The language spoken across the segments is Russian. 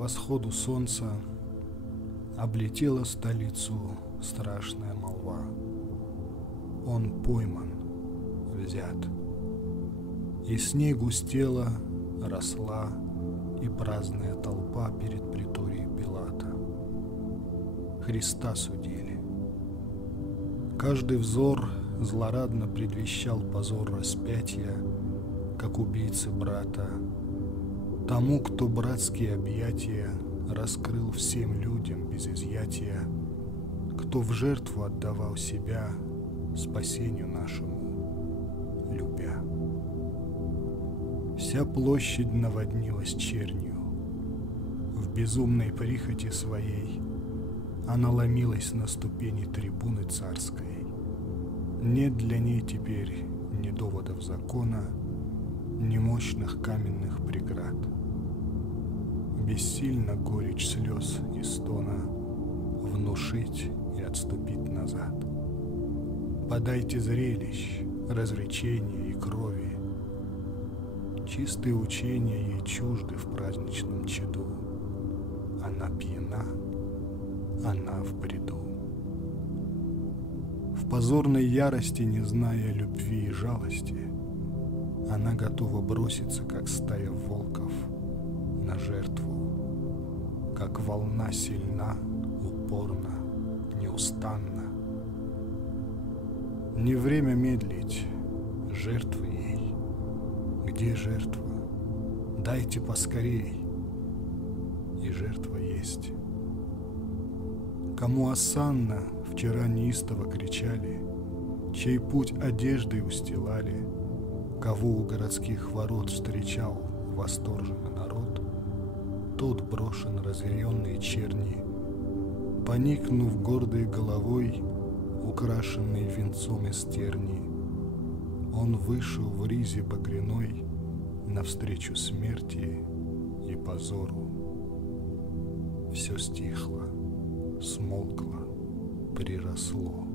восходу солнца облетела столицу страшная молва. Он пойман, взят, и с ней густела, росла и праздная толпа перед приторией Пилата. Христа судили. Каждый взор злорадно предвещал позор распятия, как убийцы брата, тому, кто братские объятия раскрыл всем людям без изъятия, кто в жертву отдавал себя спасению нашему, любя. Вся площадь наводнилась чернью. В безумной прихоти своей она ломилась на ступени трибуны царской. Нет для ней теперь ни доводов закона, ни мощных каменных преград. Бессильно горечь слез и стона внушить и отступить назад. Подайте зрелищ, развлечения и крови. Чистые учения ей чужды в праздничном чаду. Она пьяна, она в бреду. В позорной ярости, не зная любви и жалости, она готова броситься, как стая волков, на жертву, как волна сильна, упорна, неустанна. Не время медлить, жертвы ей. Где жертва? Дайте поскорей. И жертва есть. Кому осанна вчера неистово кричали, чей путь одеждой устилали, кого у городских ворот встречал восторженный народ, тот брошен разъяренные черни, поникнув гордой головой, украшенный венцом из терни, он вышел в ризе багряной навстречу смерти и позору. Все стихло, смолкло, приросло.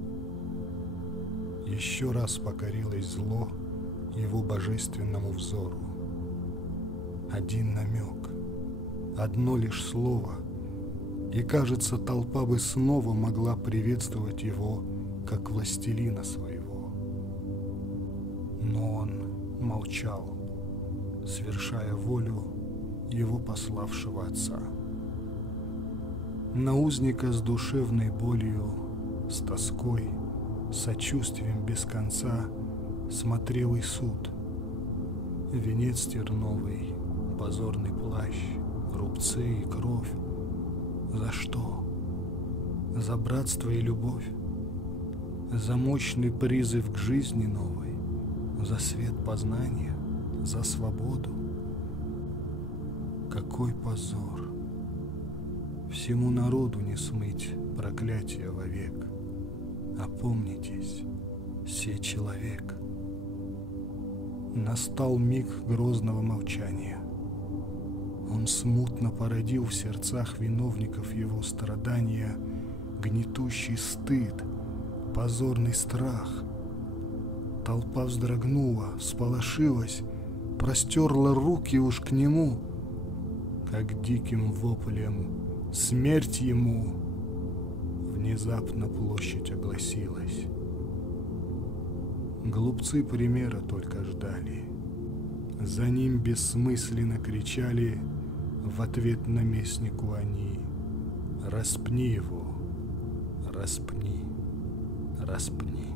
Еще раз покорилось зло его божественному взору. Один намек, одно лишь слово, и, кажется, толпа бы снова могла приветствовать его, как властелина своего. Но он молчал, свершая волю его пославшего отца. На узника с душевной болью, с тоской, сочувствием без конца смотрел и суд. Венец терновый, позорный плащ, рубцы и кровь. За что? За братство и любовь, за мощный призыв к жизни новой, за свет познания, за свободу. Какой позор! Всему народу не смыть проклятие вовек. Опомнитесь, се человек. Настал миг грозного молчания. Он смутно породил в сердцах виновников его страдания гнетущий стыд, позорный страх. Толпа вздрогнула, всполошилась, простерла руки уж к нему, как диким воплем «Смерть ему!» Внезапно площадь огласилась. Глупцы примера только ждали. За ним бессмысленно кричали в ответ наместнику они: «Распни его, распни, распни».